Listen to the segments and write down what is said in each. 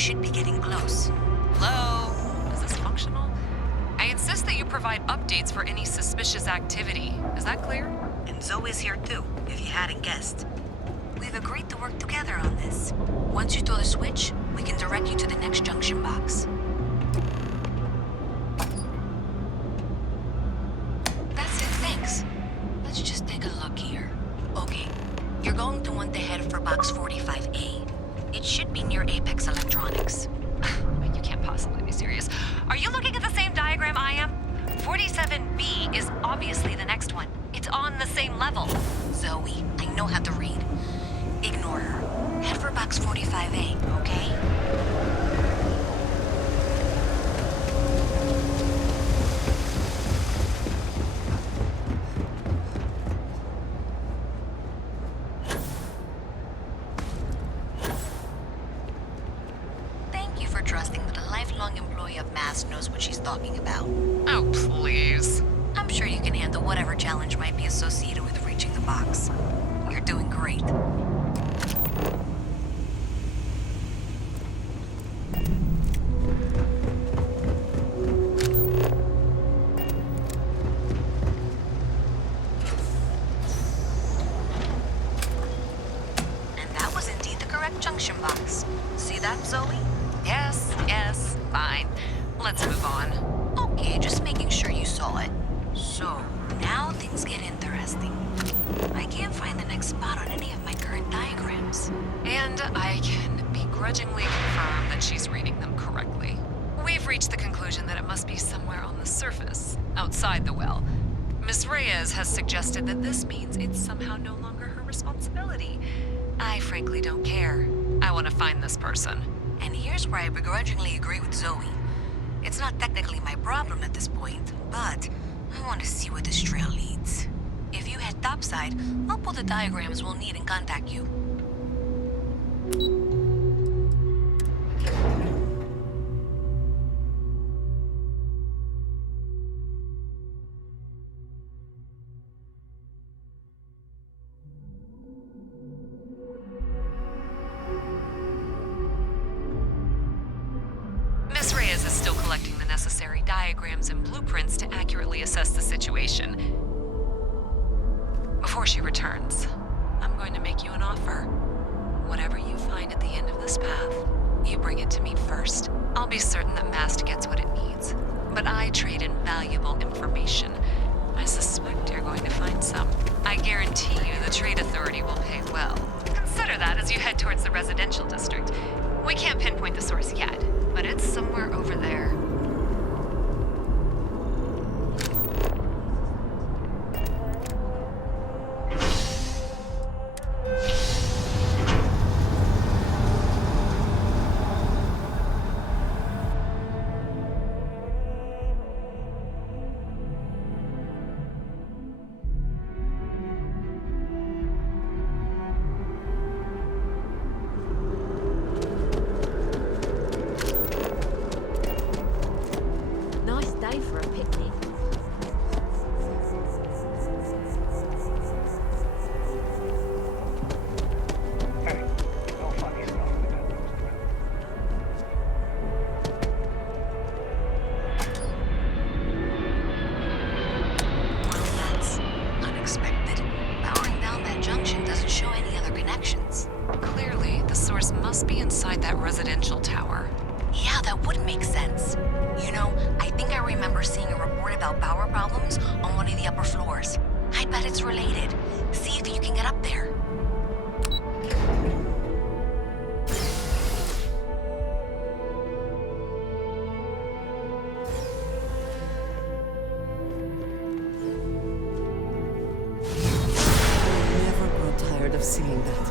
should be getting close. Hello? Is this functional? I insist that you provide updates for any suspicious activity. Is that clear? And Zoe's here too, if you hadn't guessed. We've agreed to work together on this. Once you throw the switch, we can direct you to the next junction box. That's it, thanks. Let's just take a look here. Okay, you're going to want to head for box 45A. It should be near Apex Electronics. You can't possibly be serious. Are you looking at the same diagram I am? 47B is obviously the next one. It's on the same level. Zoe, I know how to read. Ignore her. Head for box 45A, okay? Thank you for trusting that a lifelong employee of Mass knows what she's talking about. Oh, please. I'm sure you can handle whatever challenge might be associated with reaching the box. You're doing great. And that was indeed the correct junction box. See that, Zoe? Yes, fine. Let's move on. Okay, just making sure you saw it. So, now things get interesting. I can't find the next spot on any of my current diagrams. And I can begrudgingly confirm that she's reading them correctly. We've reached the conclusion that it must be somewhere on the surface, outside the well. Miss Reyes has suggested that this means it's somehow no longer her responsibility. I frankly don't care. I want to find this person. And here's where I begrudgingly agree with Zoe. It's not technically my problem at this point, but I want to see where this trail leads. If you head topside, I'll pull the diagrams we'll need and contact you. Miss Reyes is still collecting the necessary diagrams and blueprints to accurately assess the situation. Before she returns, I'm going to make you an offer. Whatever you find at the end of this path, you bring it to me first. I'll be certain that Mast gets what it needs, but I trade in valuable information. I suspect you're going to find some. I guarantee you the Trade Authority will pay well. Consider that as you head towards the residential district. We can't pinpoint the source yet, but it's somewhere over there. Nice day for a picnic. Hey, no funny stuff. Well, that's unexpected. Powering down that junction doesn't show any other connections. Clearly, the source must be inside that residential tower. Yeah, that would make sense. You know, I think I remember seeing a report about power problems on one of the upper floors. I bet it's related. See if you can get up there. I never grow tired of seeing that.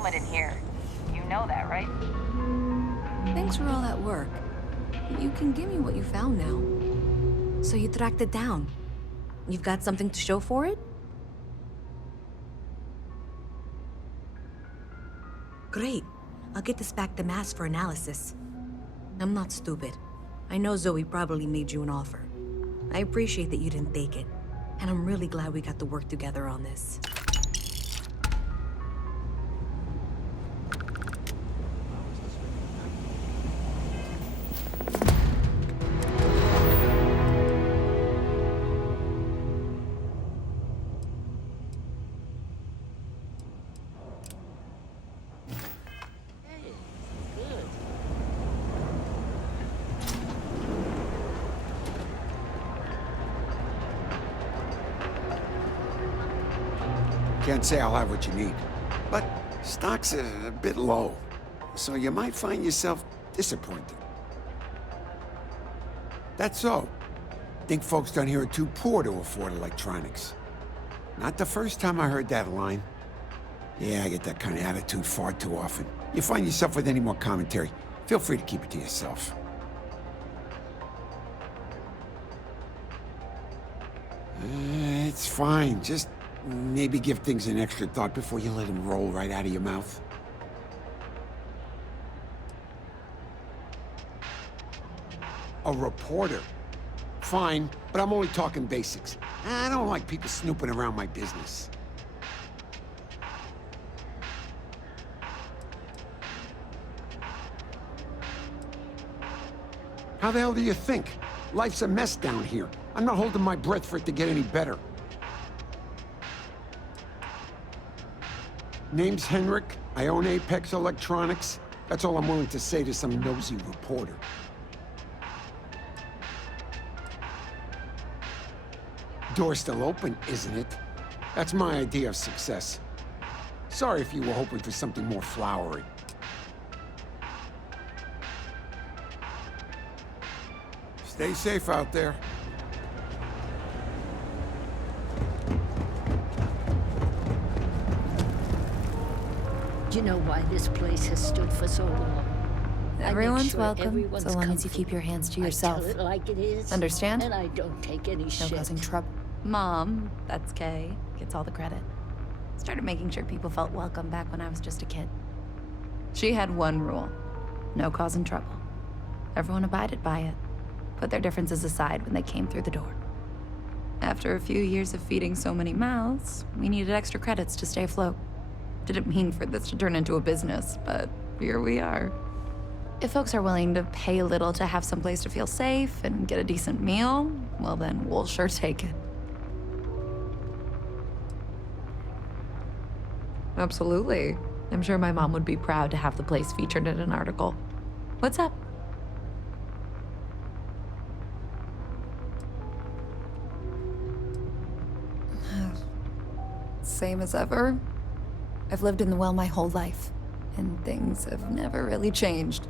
settlement in here. You know that, right? Thanks for all that work. You can give me what you found now. So you tracked it down. You've got something to show for it? Great. I'll get this back to Mass for analysis. I'm not stupid. I know Zoe probably made you an offer. I appreciate that you didn't take it. And I'm really glad we got to work together on this. Can't say I'll have what you need, but stock's a bit low, so you might find yourself disappointed. That's so. Think folks down here are too poor to afford electronics. Not the first time I heard that line. Yeah, I get that kind of attitude far too often. You find yourself with any more commentary, feel free to keep it to yourself. It's fine, just maybe give things an extra thought before you let them roll right out of your mouth. A reporter. Fine, but I'm only talking basics. I don't like people snooping around my business. How the hell do you think? Life's a mess down here. I'm not holding my breath for it to get any better. Name's Henrik. I own Apex Electronics. That's all I'm willing to say to some nosy reporter. Door's still open, isn't it? That's my idea of success. Sorry if you were hoping for something more flowery. Stay safe out there. Do you know why this place has stood for so long? Everyone's welcome, so long as you keep your hands to yourself. I tell it like it is. Understand? And I don't take any shit. No causing trouble. Mom, that's Kay, gets all the credit. Started making sure people felt welcome back when I was just a kid. She had one rule: no causing trouble. Everyone abided by it, put their differences aside when they came through the door. After a few years of feeding so many mouths, we needed extra credits to stay afloat. Didn't mean for this to turn into a business, but here we are. If folks are willing to pay a little to have someplace to feel safe and get a decent meal, well then, we'll sure take it. Absolutely. I'm sure my mom would be proud to have the place featured in an article. What's up? Same as ever. I've lived in the well my whole life, and things have never really changed.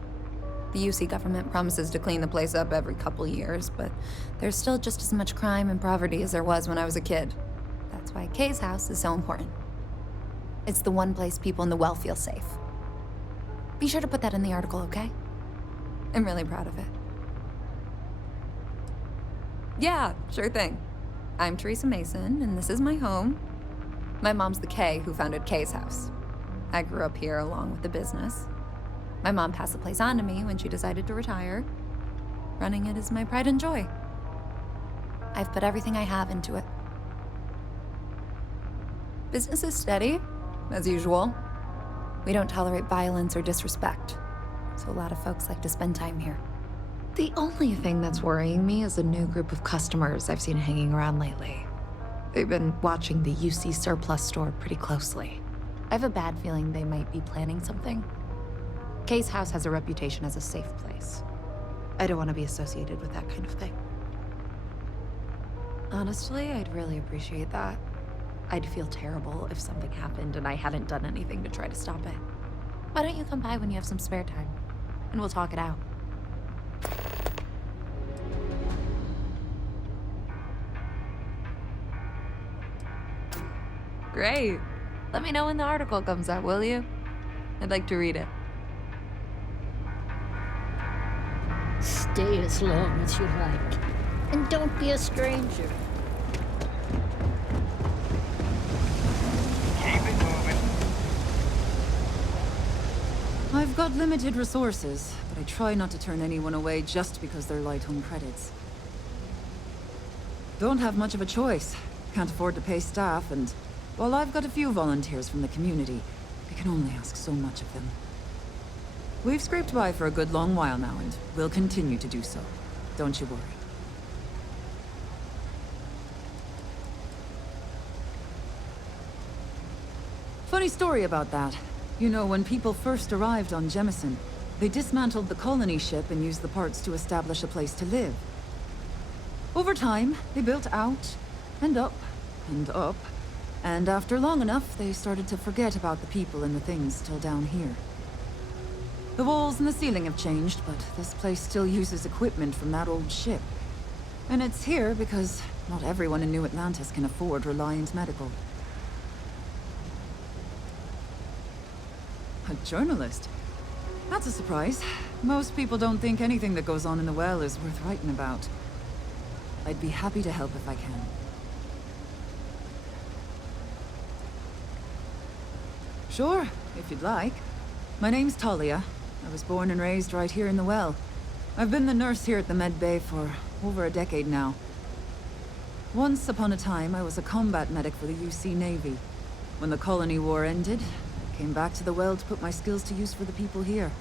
The UC government promises to clean the place up every couple years, but there's still just as much crime and poverty as there was when I was a kid. That's why Kay's house is so important. It's the one place people in the well feel safe. Be sure to put that in the article, okay? I'm really proud of it. Yeah, sure thing. I'm Teresa Mason, and this is my home. My mom's the Kay who founded Kay's house. I grew up here along with the business. My mom passed the place on to me when she decided to retire. Running it is my pride and joy. I've put everything I have into it. Business is steady, as usual. We don't tolerate violence or disrespect, so a lot of folks like to spend time here. The only thing that's worrying me is a new group of customers I've seen hanging around lately. They've been watching the UC surplus store pretty closely. I have a bad feeling they might be planning something. Kay's house has a reputation as a safe place. I don't want to be associated with that kind of thing. Honestly, I'd really appreciate that. I'd feel terrible if something happened and I hadn't done anything to try to stop it. Why don't you come by when you have some spare time, and we'll talk it out. Great. Let me know when the article comes out, will you? I'd like to read it. Stay as long as you like. And don't be a stranger. Keep it moving. I've got limited resources, but I try not to turn anyone away just because they're light on credits. Don't have much of a choice. Can't afford to pay staff, and while I've got a few volunteers from the community, I can only ask so much of them. We've scraped by for a good long while now, and we'll continue to do so. Don't you worry. Funny story about that. You know, when people first arrived on Jemison, they dismantled the colony ship and used the parts to establish a place to live. Over time, they built out, and up, and up, and after long enough, they started to forget about the people and the things still down here. The walls and the ceiling have changed, but this place still uses equipment from that old ship. And it's here because not everyone in New Atlantis can afford Reliant Medical. A journalist? That's a surprise. Most people don't think anything that goes on in the well is worth writing about. I'd be happy to help if I can. Sure, if you'd like. My name's Talia. I was born and raised right here in the well. I've been the nurse here at the Med Bay for over a decade now. Once upon a time, I was a combat medic for the UC Navy. When the colony war ended, I came back to the well to put my skills to use for the people here.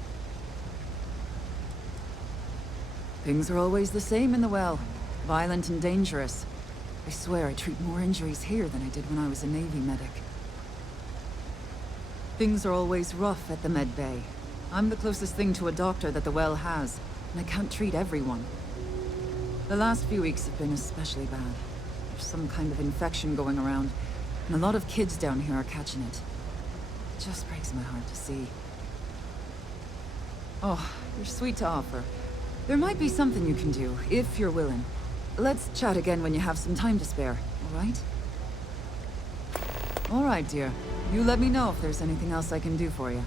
Things are always the same in the well. Violent and dangerous. I swear I treat more injuries here than I did when I was a Navy medic. Things are always rough at the Med Bay. I'm the closest thing to a doctor that the well has, and I can't treat everyone. The last few weeks have been especially bad. There's some kind of infection going around, and a lot of kids down here are catching it. It just breaks my heart to see. Oh, you're sweet to offer. There might be something you can do, if you're willing. Let's chat again when you have some time to spare, all right? All right, dear. You let me know if there's anything else I can do for you.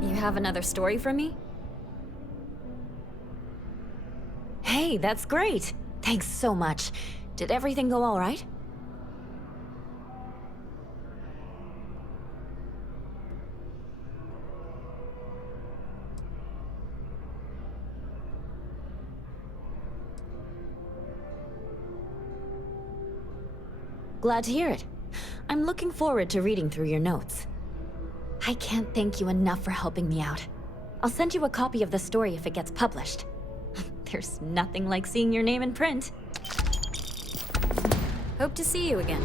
You have another story for me? Hey, that's great! Thanks so much. Did everything go all right? Glad to hear it. I'm looking forward to reading through your notes. I can't thank you enough for helping me out. I'll send you a copy of the story if it gets published. There's nothing like seeing your name in print. Hope to see you again.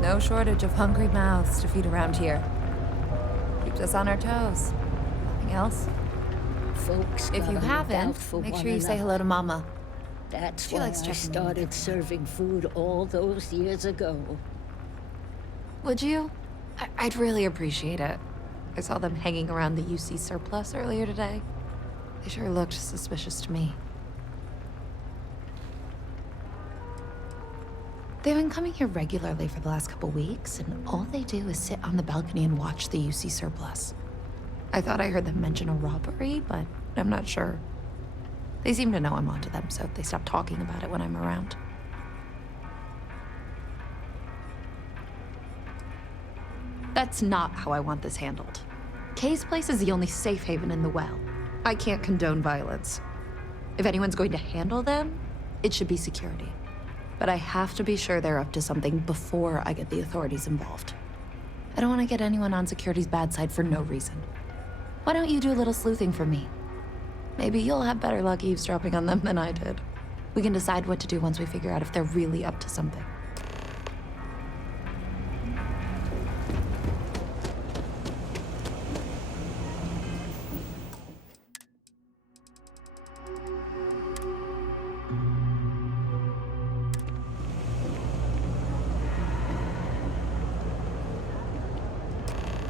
No shortage of hungry mouths to feed around here. Keeps us on our toes. Nothing else? Folks If gotta you look out haven't, for make one sure you say another. hello to Mama. That's She why likes I checking in started with everyone. serving food all those years ago. Would you? I'd really appreciate it. I saw them hanging around the UC surplus earlier today. They sure looked suspicious to me. They've been coming here regularly for the last couple weeks, and all they do is sit on the balcony and watch the UC surplus. I thought I heard them mention a robbery, but I'm not sure. They seem to know I'm onto them, so they stop talking about it when I'm around. That's not how I want this handled. Kay's place is the only safe haven in the well. I can't condone violence. If anyone's going to handle them, it should be security. But I have to be sure they're up to something before I get the authorities involved. I don't want to get anyone on security's bad side for no reason. Why don't you do a little sleuthing for me? Maybe you'll have better luck eavesdropping on them than I did. We can decide what to do once we figure out if they're really up to something.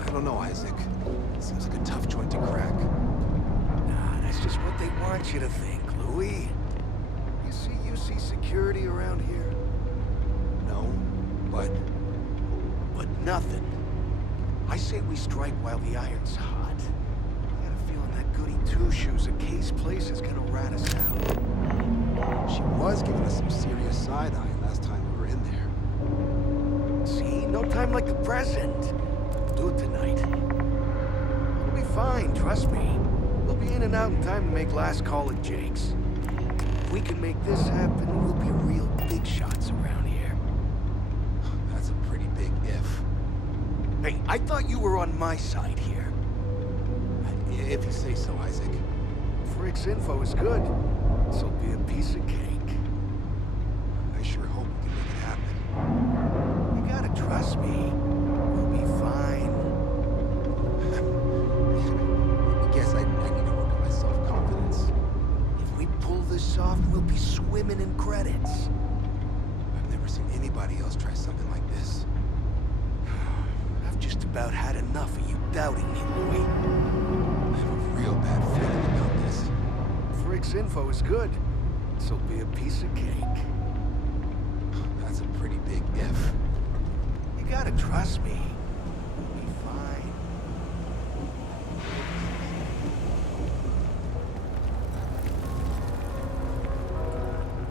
I don't know, Isaac. Seems like a tough joint to crack. Nah, that's just what they want you to think, Louis. You see security around here? No, but Nothing. I say we strike while the iron's hot. I got a feeling that goody two-shoes at Kay's place is gonna rat us out. she was giving us some serious side-eye last time we were in there. See? No time like the present. Do it tonight. We'll be fine, trust me. We'll be in and out in time to make last call at Jake's. If we can make this happen, we'll be real big shots around here. That's a pretty big if. Hey, I thought you were on my side here. If you say so, Isaac. Frick's info is good. This'll be a piece of cake. I sure hope we can make it happen. You gotta trust me. We'll be fine. I guess I need to work on my self-confidence. If we pull this off, we'll be swimming in credits. I've never seen anybody else try something like this. I've just about had enough of you doubting me, Louis. I have a real bad feeling about this. Frick's info is good. This'll be a piece of cake. That's a pretty big if. You gotta trust me. We'll be fine.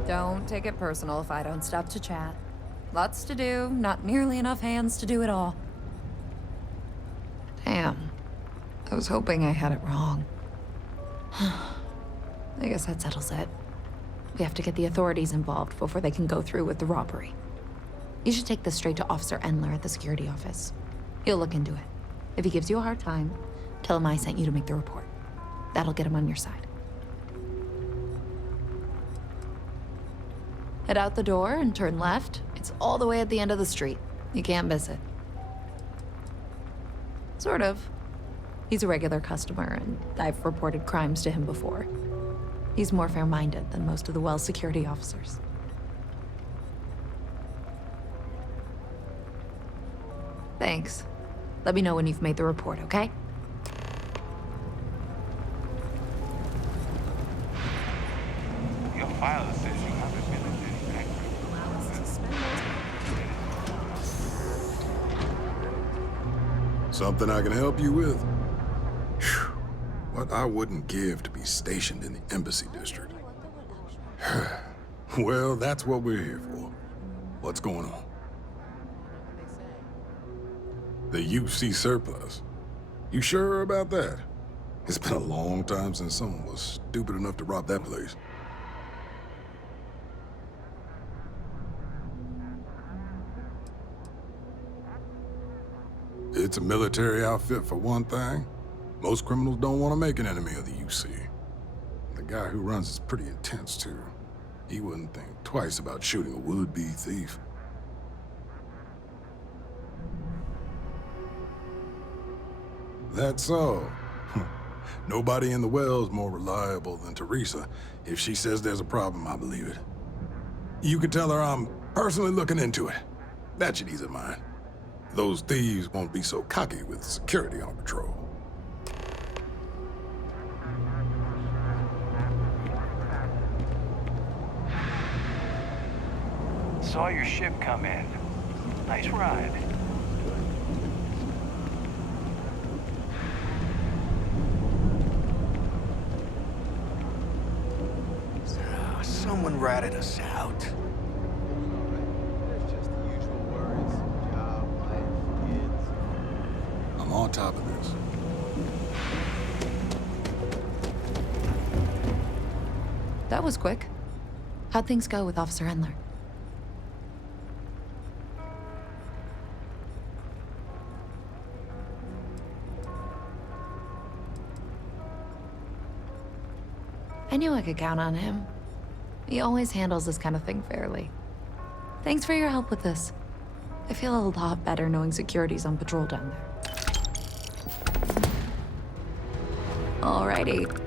Don't take it personal if I don't stop to chat. Lots to do, not nearly enough hands to do it all. Damn. I was hoping I had it wrong. I guess that settles it. We have to get the authorities involved before they can go through with the robbery. You should take this straight to Officer Endler at the security office. He'll look into it. If he gives you a hard time, tell him I sent you to make the report. That'll get him on your side. Head out the door and turn left. It's all the way at the end of the street. You can't miss it. Sort of. He's a regular customer, and I've reported crimes to him before. He's more fair-minded than most of the Well's security officers. Thanks. Let me know when you've made the report, okay? Your file says you haven't been in any active. Something I can help you with? Whew. What I wouldn't give to be stationed in the Embassy District. Well, that's what we're here for. What's going on? The UC surplus. You sure about that? It's been a long time since someone was stupid enough to rob that place. It's a military outfit for one thing. Most criminals don't want to make an enemy of the UC. The guy who runs is pretty intense, too. He wouldn't think twice about shooting a would-be thief. That's so. Nobody in the well's more reliable than Teresa. If she says there's a problem, I believe it. You can tell her I'm personally looking into it. That should ease her mind. Those thieves won't be so cocky with security on patrol. Saw your ship come in. Nice ride. Someone ratted us out. I'm on top of this. That was quick. How'd things go with Officer Endler? I knew I could count on him. He always handles this kind of thing fairly. Thanks for your help with this. I feel a lot better knowing security's on patrol down there. Alrighty.